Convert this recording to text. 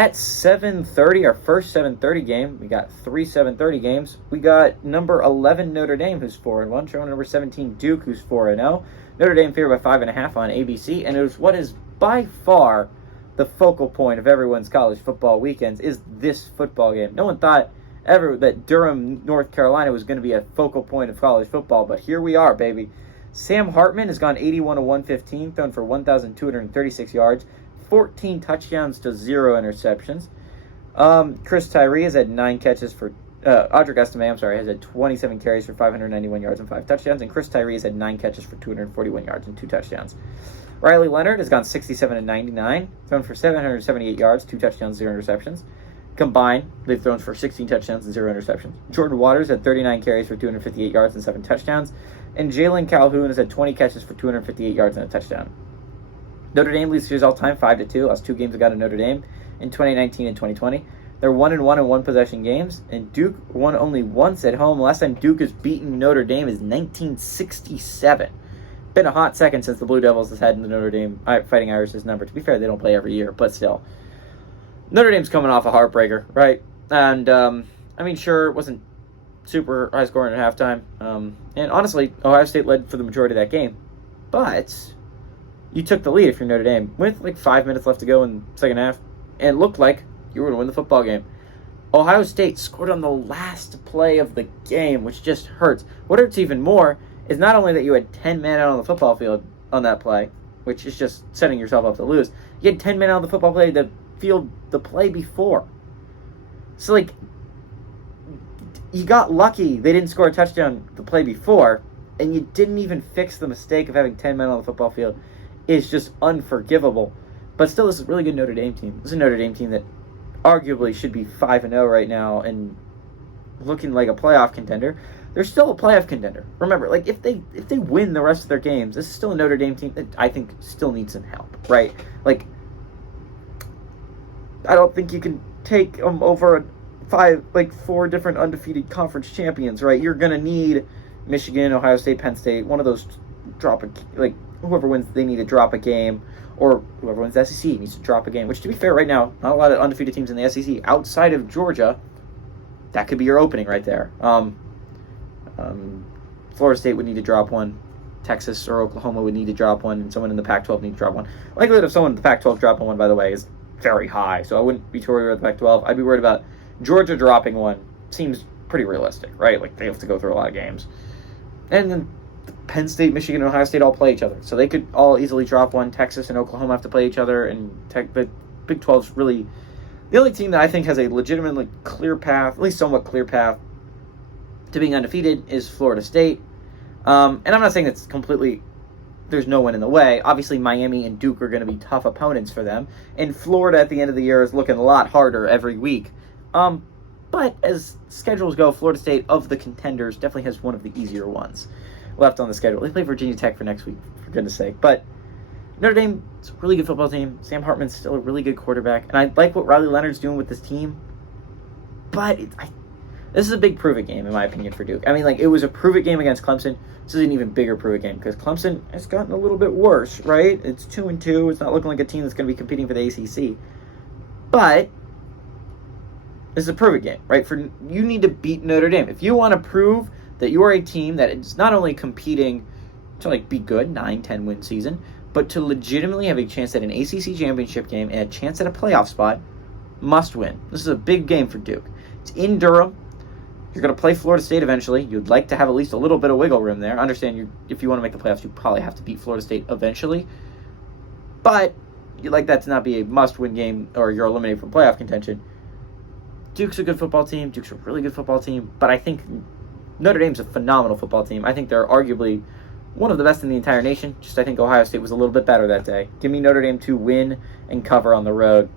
At 7:30, our first 7:30 game, we got three 7:30 games. We got number 11 Notre Dame, who's 4-1, showing number 17 Duke, who's 4-0. Notre Dame favored by 5.5 on ABC, and it was what is by far the focal point of everyone's college football weekends is this football game. No one thought ever that Durham, North Carolina was going to be a focal point of college football, but here we are, baby. Sam Hartman has gone 81 of 115, thrown for 1,236 yards. 14 touchdowns to 0 interceptions. Chris Tyree has had 9 catches for... Audric Estime, has had 27 carries for 591 yards and 5 touchdowns. And Chris Tyree has had 9 catches for 241 yards and 2 touchdowns. Riley Leonard has gone 67 of 99, thrown for 778 yards, 2 touchdowns, 0 interceptions. Combined, they've thrown for 16 touchdowns and 0 interceptions. Jordan Waters had 39 carries for 258 yards and 7 touchdowns. And Jalen Calhoun has had 20 catches for 258 yards and a touchdown. Notre Dame leads series all-time 5-2. Last 2 games got to Notre Dame in 2019 and 2020. They're 1-1 in one-possession games, and Duke won only once at home. Last time Duke has beaten Notre Dame is 1967. Been a hot second since the Blue Devils has had the Notre Dame Fighting Irish's number. To be fair, they don't play every year, but still. Notre Dame's coming off a heartbreaker, right? And, sure, it wasn't super high scoring at halftime. And honestly, Ohio State led for the majority of that game. But you took the lead if you're Notre Dame with like 5 minutes left to go in the second half, and it looked like you were going to win the football game. Ohio State scored on the last play of the game, which just hurts. What hurts even more is not only that you had 10 men out on the football field on that play, which is just setting yourself up to lose. You had 10 men out on the football field the play before. So, like, you got lucky they didn't score a touchdown the play before, and you didn't even fix the mistake of having 10 men on the football field. Is just unforgivable. But still, this is a really good Notre Dame team. This is a Notre Dame team that arguably should be 5-0 right now and looking like a playoff contender. They're still a playoff contender. Remember, like if they win the rest of their games, this is still a Notre Dame team that I think still needs some help, right? Like, I don't think you can take them over 4 different undefeated conference champions, right? You're gonna need Michigan, Ohio State, Penn State, one of those drop whoever wins, they need to drop a game, or whoever wins the SEC needs to drop a game, which, to be fair, right now, not a lot of undefeated teams in the SEC outside of Georgia. That could be your opening right there. Florida State would need to drop one. Texas or Oklahoma would need to drop one, and someone in the Pac-12 need to drop one. Likelihood of someone in the Pac-12 dropping one, by the way, is very high, so I wouldn't be too worried about the Pac-12. I'd be worried about Georgia dropping one. Seems pretty realistic, right? Like, they have to go through a lot of games. And then Penn State, Michigan, and Ohio State all play each other. So they could all easily drop one. Texas and Oklahoma have to play each other. And but Big 12's really the only team that I think has a legitimately clear path, at least somewhat clear path, to being undefeated is Florida State. And I'm not saying it's completely, there's no one in the way. Obviously, Miami and Duke are going to be tough opponents for them. And Florida at the end of the year is looking a lot harder every week. But as schedules go, Florida State, of the contenders, definitely has one of the easier ones left on the schedule. They play Virginia Tech for next week, for goodness sake. But Notre Dame is a really good football team. Sam Hartman's still a really good quarterback. And I like what Riley Leonard's doing with this team. But this is a big prove-it game, in my opinion, for Duke. I mean, like, it was a prove-it game against Clemson. This is an even bigger prove-it game because Clemson has gotten a little bit worse, right? It's 2-2. It's not looking like a team that's going to be competing for the ACC. But this is a prove-it game, right? You need to beat Notre Dame. If you want to prove that you are a team that is not only competing to, like, be good, 9-10 win season, but to legitimately have a chance at an ACC championship game and a chance at a playoff spot, must win. This is a big game for Duke. It's in Durham. You're going to play Florida State eventually. You'd like to have at least a little bit of wiggle room there. I understand if you want to make the playoffs, you probably have to beat Florida State eventually. But you'd like that to not be a must-win game or you're eliminated from playoff contention. Duke's a good football team. Duke's a really good football team. But I think Notre Dame's a phenomenal football team. I think they're arguably one of the best in the entire nation. Just I think Ohio State was a little bit better that day. Give me Notre Dame to win and cover on the road.